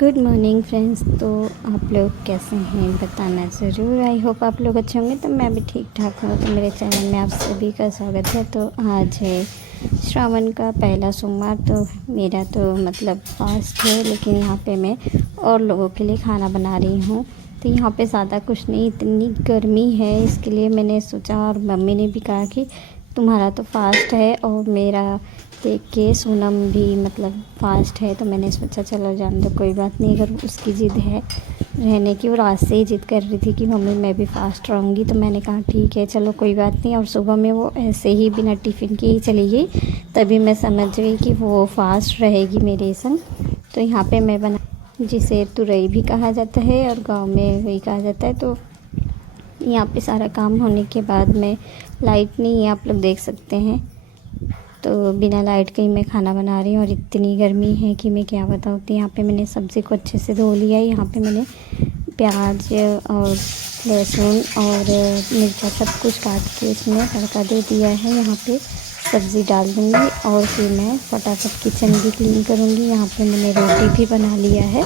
Good morning friends. तो आप लोग कैसे हैं बताना ज़रूर। आई होप आप लोग अच्छे होंगे। तो मैं भी ठीक ठाक हूँ। तो मेरे चैनल में आप सभी का स्वागत है। तो आज है श्रावण का पहला सोमवार। तो मेरा तो मतलब फास्ट है, लेकिन यहाँ पे मैं और लोगों के लिए खाना बना रही हूँ। तो यहाँ पे ज़्यादा कुछ नहीं, इतनी गर्मी है, इसके लिए मैंने सोचा, और मम्मी ने भी कहा कि तुम्हारा तो फास्ट है और मेरा देख के सोनम भी मतलब फास्ट है। तो मैंने सोचा चलो जान दो, कोई बात नहीं। अगर उसकी ज़िद है रहने की, वो रात से ही ज़िद कर रही थी कि मम्मी मैं भी फास्ट रहूँगी। तो मैंने कहा ठीक है चलो कोई बात नहीं। और सुबह में वो ऐसे ही बिना टिफ़िन के ही चली गई, तभी मैं समझ गई कि वो फास्ट रहेगी मेरे संग। तो यहाँ पे मैं बना, जिसे तुरई भी कहा जाता है और गाँव में वही कहा जाता है। तो यहाँ पे सारा काम होने के बाद में लाइट नहीं है, आप लोग देख सकते हैं। तो बिना लाइट के ही मैं खाना बना रही हूँ और इतनी गर्मी है कि मैं क्या बताऊँ। तो यहाँ पे मैंने सब्ज़ी को अच्छे से धो लिया है। यहाँ पे मैंने प्याज और लहसुन और मिर्चा सब कुछ काट के इसमें तड़का दे दिया है। यहाँ पे सब्ज़ी डाल दूँगी और फिर मैं फटाफट किचन भी क्लीन करूँगी। यहाँ पे मैंने रोटी भी बना लिया है।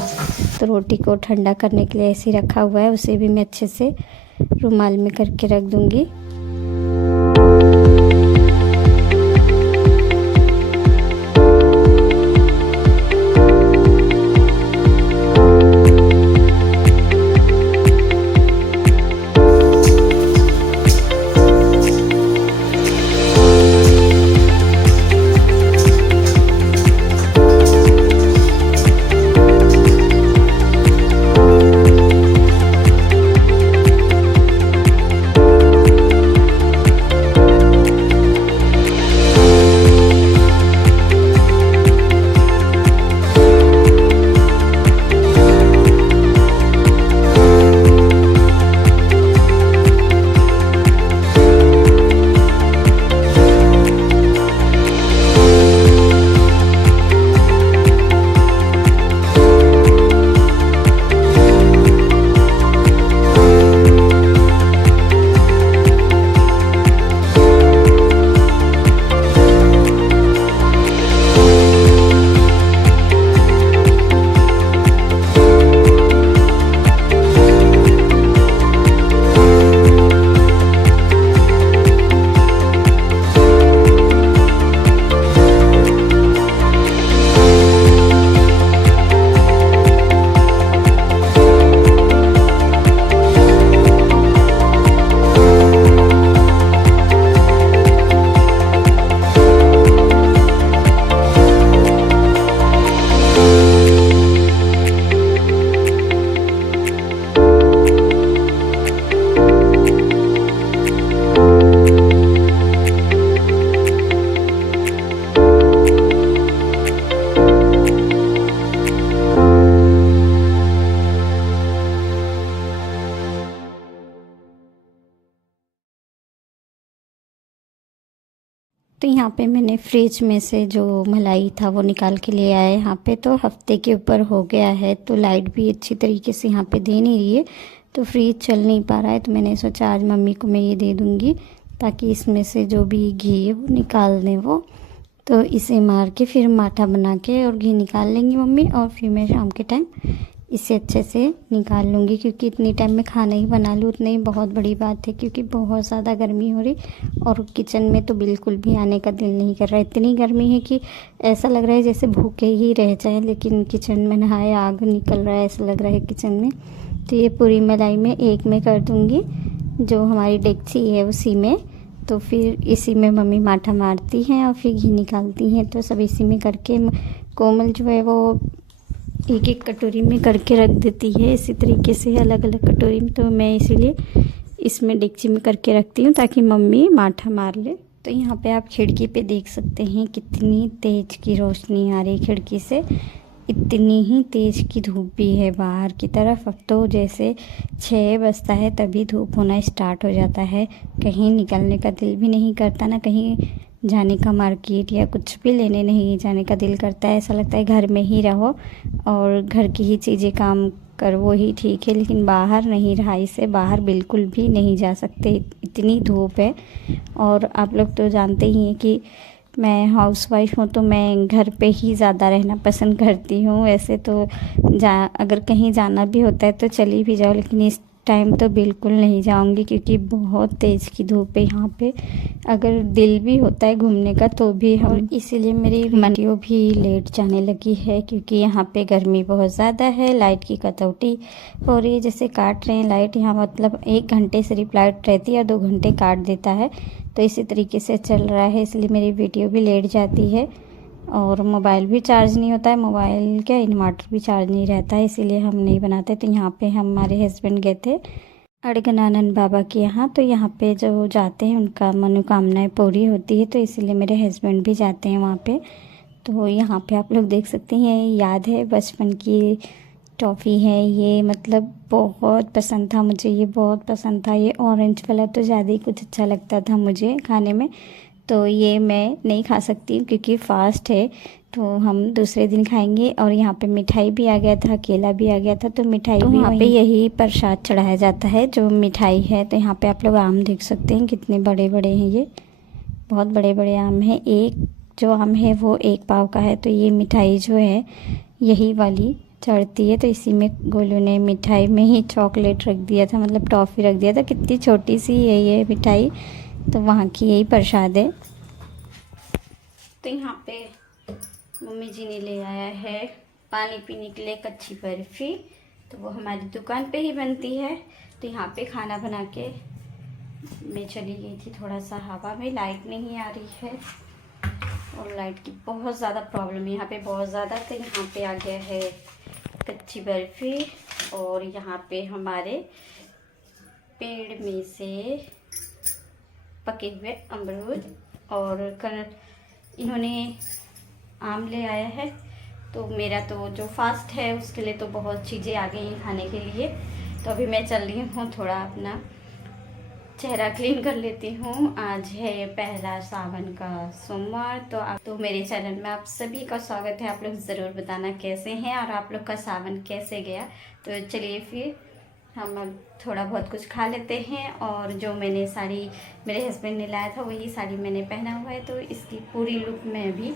तो रोटी को ठंडा करने के लिए ऐसे ही रखा हुआ है, उसे भी मैं अच्छे से रुमाल में करके रख दूँगी। तो यहाँ पे मैंने फ्रिज में से जो मलाई था वो निकाल के ले आया। यहाँ पे तो हफ्ते के ऊपर हो गया है, तो लाइट भी अच्छी तरीके से यहाँ पे दे नहीं रही है, तो फ्रिज चल नहीं पा रहा है। तो मैंने सोचा आज मम्मी को मैं ये दे दूँगी, ताकि इसमें से जो भी घी है वो निकाल दें वो। तो इसे मार के फिर माठा बना के और घी निकाल लेंगी मम्मी, और फिर मैं शाम के टाइम इसे अच्छे से निकाल लूँगी। क्योंकि इतनी टाइम में खाना ही बना लूँ उतनी ही बहुत बड़ी बात है, क्योंकि बहुत ज़्यादा गर्मी हो रही और किचन में तो बिल्कुल भी आने का दिल नहीं कर रहा है। इतनी गर्मी है कि ऐसा लग रहा है जैसे भूखे ही रह जाए, लेकिन किचन में नहाए आग निकल रहा है ऐसा लग रहा है किचन में। तो ये पूरी मलाई में एक में कर दूँगी, जो हमारी डेगची है उसी में। तो फिर इसी में मम्मी माठा मारती हैं और फिर घी निकालती हैं। तो सब इसी में करके कोमल जो है वो एक एक कटोरी में करके रख देती है, इसी तरीके से अलग अलग कटोरी में। तो मैं इसीलिए इसमें डेगची में करके रखती हूँ ताकि मम्मी माठा मार ले। तो यहाँ पे आप खिड़की पे देख सकते हैं कितनी तेज़ की रोशनी आ रही है खिड़की से। इतनी ही तेज़ की धूप भी है बाहर की तरफ। अब तो जैसे 6 बजता है तभी धूप होना स्टार्ट हो जाता है। कहीं निकलने का दिल भी नहीं करता, ना कहीं जाने का मार्केट या कुछ भी लेने नहीं जाने का दिल करता है। ऐसा लगता है घर में ही रहो और घर की ही चीज़ें काम करो, वो ही ठीक है। लेकिन बाहर नहीं रहा, इसे बाहर बिल्कुल भी नहीं जा सकते, इतनी धूप है। और आप लोग तो जानते ही हैं कि मैं हाउसवाइफ हूँ तो मैं घर पे ही ज़्यादा रहना पसंद करती हूँ। वैसे तो अगर कहीं जाना भी होता है तो चली भी जाओ, लेकिन इस टाइम तो बिल्कुल नहीं जाऊँगी क्योंकि बहुत तेज़ की धूप है यहाँ पे। अगर दिल भी होता है घूमने का तो भी हम, इसीलिए मेरी वीडियो भी लेट जाने लगी है क्योंकि यहाँ पे गर्मी बहुत ज़्यादा है। लाइट की कटौती हो रही है, जैसे काट रहे हैं लाइट यहाँ, मतलब 1 घंटे सिर्फ लाइट रहती है, 2 घंटे काट देता है। तो इसी तरीके से चल रहा है, इसलिए मेरी वीडियो भी लेट जाती है। और मोबाइल भी चार्ज नहीं होता है, मोबाइल क्या इन्वर्टर भी चार्ज नहीं रहता है, इसीलिए हम नहीं बनाते। तो यहाँ पे हमारे हस्बैंड गए थे अड़गनानंद बाबा के यहाँ, तो यहाँ पे जो जाते हैं उनका मनोकामनाएं पूरी होती है, तो इसीलिए मेरे हस्बैंड भी जाते हैं वहाँ पे। तो यहाँ पे आप लोग देख सकते हैं, याद है बचपन की टॉफ़ी है ये, मतलब बहुत पसंद था मुझे, ये बहुत पसंद था। ये ऑरेंज वाला तो ज़्यादा ही कुछ अच्छा लगता था मुझे खाने में, तो ये मैं नहीं खा सकती क्योंकि फास्ट है, तो हम दूसरे दिन खाएंगे। और यहाँ पे मिठाई भी आ गया था, केला भी आ गया था, तो मिठाई भी वहाँ पे यही प्रसाद चढ़ाया जाता है जो मिठाई है। तो यहाँ पे आप लोग आम देख सकते हैं कितने बड़े बड़े हैं, ये बहुत बड़े बड़े आम हैं। एक जो आम है वो 1 पाव का है, तो ये मिठाई जो है यही वाली चढ़ती है। तो इसी में गोलू ने मिठाई में ही चॉकलेट रख दिया था, मतलब टॉफ़ी रख दिया था। कितनी छोटी सी है ये मिठाई, तो वहाँ की यही प्रसाद है। तो यहाँ पे मम्मी जी ने ले आया है पानी पीने के लिए कच्ची बर्फ़ी, तो वो हमारी दुकान पे ही बनती है। तो यहाँ पे खाना बना के मैं चली गई थी थोड़ा सा हवा में, लाइट नहीं आ रही है और लाइट की बहुत ज़्यादा प्रॉब्लम है यहाँ पे, बहुत ज़्यादा। तो यहाँ पे आ गया है कच्ची बर्फ़ी, और यहाँ पे हमारे पेड़ में से पके हुए अमरूद, और कल इन्होंने आम ले आया है। तो मेरा तो जो फास्ट है उसके लिए तो बहुत चीज़ें आ गई हैं खाने के लिए। तो अभी मैं चल रही हूँ थोड़ा अपना चेहरा क्लीन कर लेती हूँ। आज है पहला सावन का सोमवार। तो मेरे चैनल में आप सभी का स्वागत है। आप लोग ज़रूर बताना कैसे हैं और आप लोग का सावन कैसे गया। तो चलिए फिर हम अब थोड़ा बहुत कुछ खा लेते हैं। और जो मैंने साड़ी मेरे हस्बैंड ने लाया था वही साड़ी मैंने पहना हुआ है, तो इसकी पूरी लुक मैं भी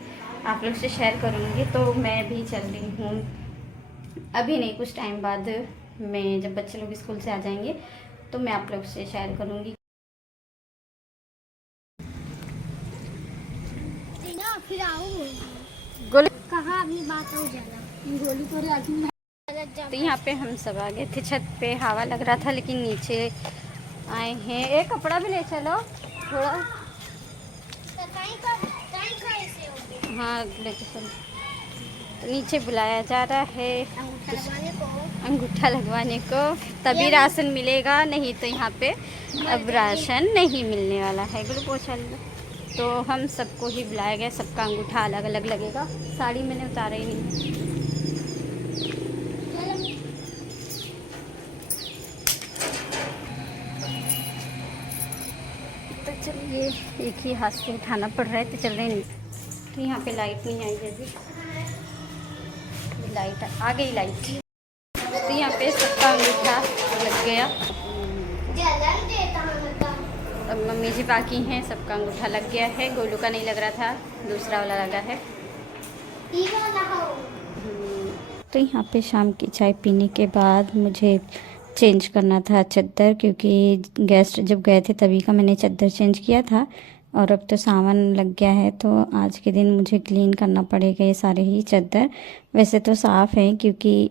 आप लोग से शेयर करूँगी। तो मैं भी चल रही हूँ, अभी नहीं कुछ टाइम बाद, मैं जब बच्चे लोग स्कूल से आ जाएंगे तो मैं आप लोग से शेयर करूँगी। फिर गोली कहाँ अभी बात हो जाना गोली तो तो यहाँ पे हम सब आ गए थे छत पे, हवा लग रहा था लेकिन नीचे आए हैं। एक कपड़ा भी ले चलो थोड़ा, हाँ ले चलो। तो नीचे बुलाया जा रहा है अंगूठा लगवाने को, तभी राशन मिलेगा, नहीं तो यहाँ पे अब राशन नहीं मिलने वाला है। ग्लूकोज। तो हम सबको ही बुलाया गया, सबका अंगूठा अलग अलग लगेगा। साड़ी मैंने उतारा ही नहीं। तो चलिए एक ही हाथ से उठाना पड़ रहा है, तो चल रहे नहीं। तो यहाँ पे लाइट नहीं आई अभी, लाइट आ गई लाइट। तो यहाँ पे सबका अंगूठा लग गया। अब मम्मी जी बाकी हैं, सबका अंगूठा लग गया है। गोलू का नहीं लग रहा था, दूसरा वाला लगा है। तो यहाँ पे शाम की चाय पीने के बाद मुझे चेंज करना था चद्दर, क्योंकि गेस्ट जब गए थे तभी का मैंने चद्दर चेंज किया था। और अब तो सावन लग गया है, तो आज के दिन मुझे क्लीन करना पड़ेगा ये सारे ही चद्दर। वैसे तो साफ़ हैं क्योंकि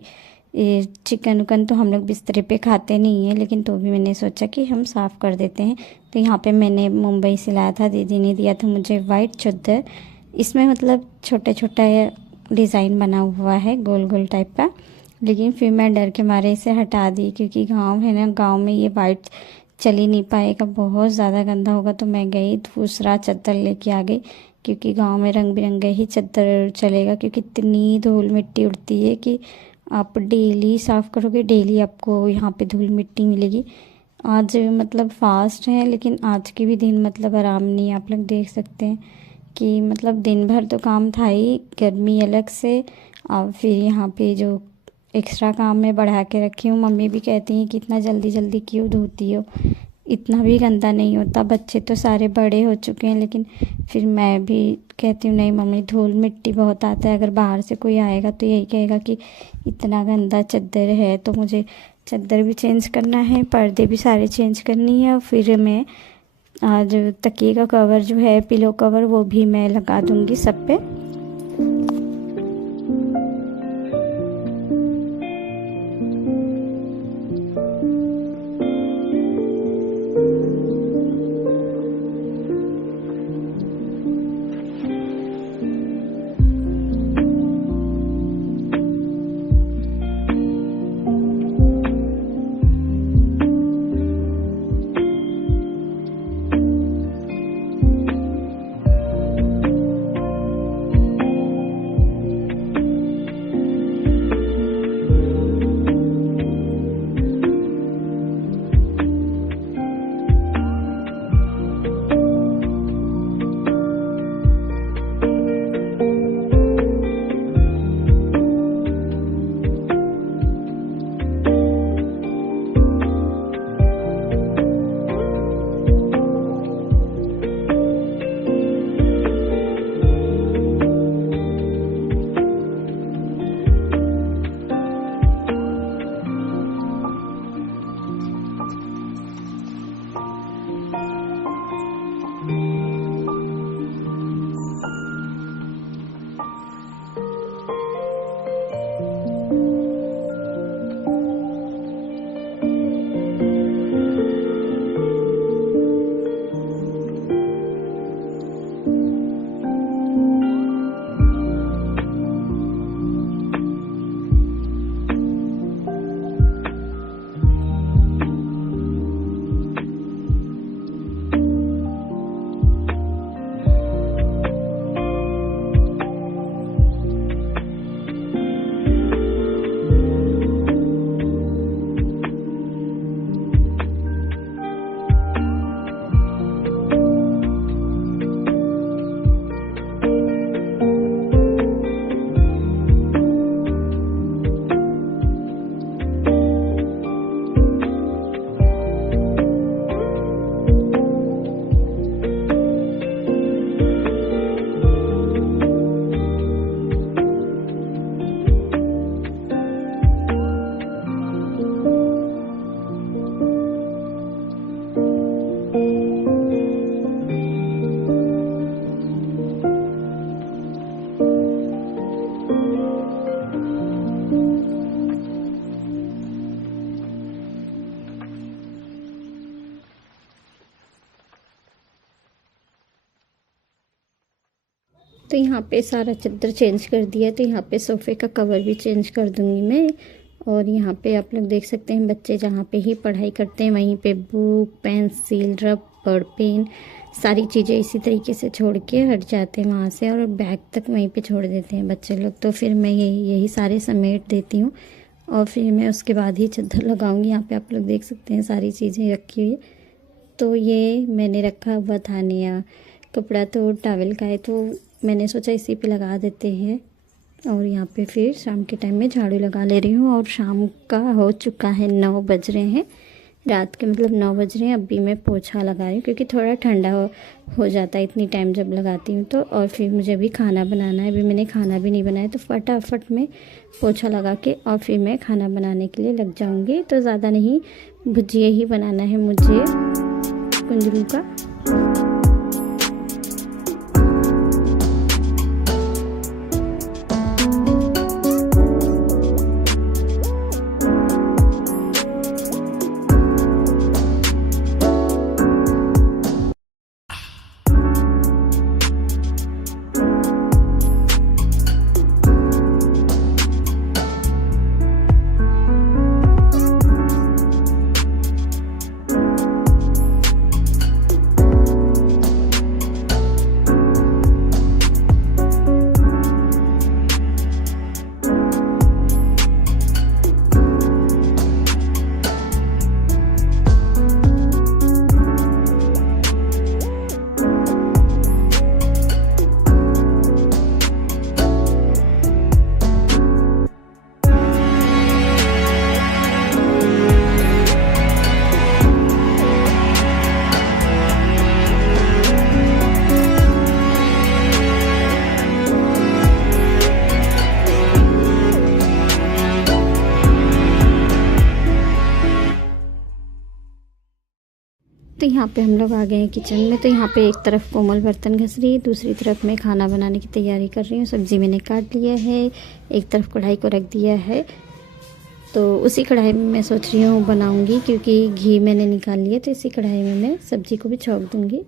चिकन उकन तो हम लोग बिस्तरे पे खाते नहीं हैं, लेकिन तो भी मैंने सोचा कि हम साफ़ कर देते हैं। तो यहाँ पे मैंने मुंबई से लाया था, दीदी ने दिया था मुझे वाइट चद्दर। इसमें मतलब छोटे छोटे डिज़ाइन बना हुआ है गोल गोल टाइप का, लेकिन फिर मैं डर के मारे इसे हटा दी क्योंकि गांव है ना, गांव में ये वाइट चल ही नहीं पाएगा, बहुत ज़्यादा गंदा होगा। तो मैं गई दूसरा चद्दर लेके आ गई, क्योंकि गांव में रंग बिरंगे ही चद्दर चलेगा, क्योंकि इतनी धूल मिट्टी उड़ती है कि आप डेली साफ़ करोगे डेली आपको यहाँ पे धूल मिट्टी मिलेगी। आज मतलब फास्ट है, लेकिन आज के भी दिन मतलब आराम नहीं, आप लोग देख सकते हैं कि मतलब दिन भर तो काम था ही, गर्मी अलग से, और फिर यहाँ पे जो एक्स्ट्रा काम मैं बढ़ा के रखी हूँ। मम्मी भी कहती हैं कि इतना जल्दी जल्दी क्यों धोती हो, इतना भी गंदा नहीं होता। बच्चे तो सारे बड़े हो चुके हैं, लेकिन फिर मैं भी कहती हूँ नहीं मम्मी, धूल मिट्टी बहुत आता है। अगर बाहर से कोई आएगा तो यही कहेगा कि इतना गंदा चादर है। तो मुझे चादर भी चेंज करना है, पर्दे भी सारे चेंज करनी है, और फिर मैं आज तकिए का कवर जो है, पिलो कवर, वो भी मैं लगा दूँगी सब पे। तो यहाँ पे सारा चादर चेंज कर दिया, तो यहाँ पे सोफ़े का कवर भी चेंज कर दूँगी मैं। और यहाँ पे आप लोग देख सकते हैं बच्चे जहाँ पे ही पढ़ाई करते हैं वहीं पे बुक, पेंसिल, रबड़, पेन, सारी चीज़ें इसी तरीके से छोड़ के हट जाते हैं वहाँ से, और बैग तक वहीं पे छोड़ देते हैं बच्चे लोग। तो फिर मैं यही सारे समेट देती हूँ, और फिर मैं उसके बाद ही चादर लगाऊँगी। यहाँ पे आप लोग देख सकते हैं सारी चीज़ें रखी हुई। तो ये मैंने रखा हुआ था नया कपड़ा, तो टॉवल का है, तो मैंने सोचा इसी पे लगा देते हैं। और यहाँ पे फिर शाम के टाइम में झाड़ू लगा ले रही हूँ। और शाम का हो चुका है, 9 बज रहे हैं, रात के मतलब 9 बज रहे हैं। अभी मैं पोछा लगा रही हूँ क्योंकि थोड़ा ठंडा हो जाता है इतनी टाइम जब लगाती हूँ तो। और फिर मुझे अभी खाना बनाना है, अभी मैंने खाना भी नहीं बनाया, तो फटाफट में पोछा लगा के और फिर मैं खाना बनाने के लिए लग जाऊँगी। तो ज़्यादा नहीं, भुजिया ही बनाना है मुझे कुंदरू का। तो यहाँ पे हम लोग आ गए हैं किचन में। तो यहाँ पे एक तरफ कोमल बर्तन घस रही है, दूसरी तरफ मैं खाना बनाने की तैयारी कर रही हूँ। सब्ज़ी मैंने काट लिया है, एक तरफ कढ़ाई को रख दिया है। तो उसी कढ़ाई में मैं सोच रही हूँ बनाऊँगी, क्योंकि घी मैंने निकाल लिया, तो इसी कढ़ाई में मैं सब्ज़ी को भी छौंक दूँगी।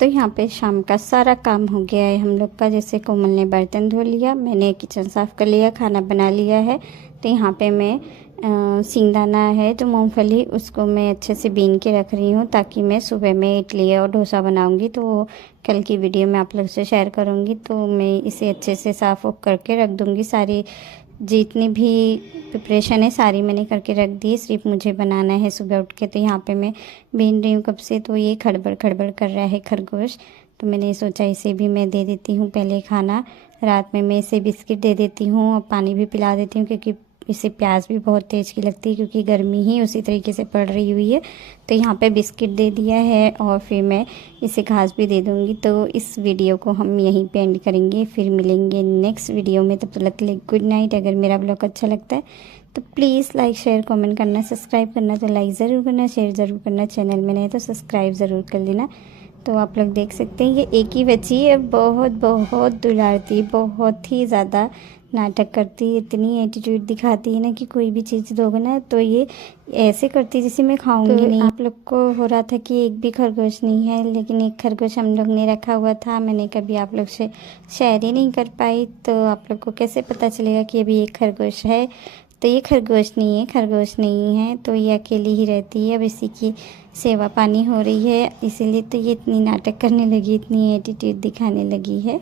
तो यहाँ पे शाम का सारा काम हो गया है हम लोग का। जैसे कोमल ने बर्तन धो लिया, मैंने किचन साफ़ कर लिया, खाना बना लिया है। तो यहाँ पे मैं सिंगदाना है जो मूंगफली, उसको मैं अच्छे से बीन के रख रही हूँ, ताकि मैं सुबह में इडली और डोसा बनाऊँगी तो वो कल की वीडियो में आप लोग से शेयर करूँगी। तो मैं इसे अच्छे से साफ़ करके रख दूँगी। सारी जितनी भी प्रिपरेशन है सारी मैंने करके रख दी, सिर्फ मुझे बनाना है सुबह उठ के। तो यहाँ पे मैं बीन रही हूँ कब से, तो ये खड़बड़ खड़बड़ कर रहा है खरगोश। तो मैंने सोचा इसे भी मैं दे देती हूँ पहले खाना। रात में मैं इसे बिस्किट दे देती हूँ और पानी भी पिला देती हूँ, क्योंकि इसे प्यास भी बहुत तेज़ की लगती है, क्योंकि गर्मी ही उसी तरीके से पड़ रही हुई है। तो यहाँ पे बिस्किट दे दिया है और फिर मैं इसे घास भी दे दूँगी। तो इस वीडियो को हम यहीं पे एंड करेंगे, फिर मिलेंगे नेक्स्ट वीडियो में। तब तक के लिए गुड नाइट। अगर मेरा ब्लॉग अच्छा लगता है तो प्लीज़ लाइक शेयर कमेंट करना, सब्सक्राइब करना तो लाइक ज़रूर करना, शेयर ज़रूर करना, चैनल में नहीं तो सब्सक्राइब ज़रूर कर लेना। तो आप लोग देख सकते हैं ये एक ही बच्ची है, बहुत बहुत दुलारती, बहुत ही ज़्यादा नाटक करती, इतनी एटीट्यूड दिखाती है ना कि कोई भी चीज़ दोगे ना तो ये ऐसे करती जैसे मैं खाऊंगी नहीं। आप लोग को हो रहा था कि एक भी खरगोश नहीं है, लेकिन एक खरगोश हम लोग ने रखा हुआ था, मैंने कभी आप लोग से शेयर ही नहीं कर पाई। तो आप लोग को कैसे पता चलेगा कि अभी एक खरगोश है। तो ये खरगोश नहीं है, तो ये अकेली ही रहती है। अब इसी की सेवा पानी हो रही है, इसीलिए तो ये इतनी नाटक करने लगी, इतनी एटीट्यूड दिखाने लगी है।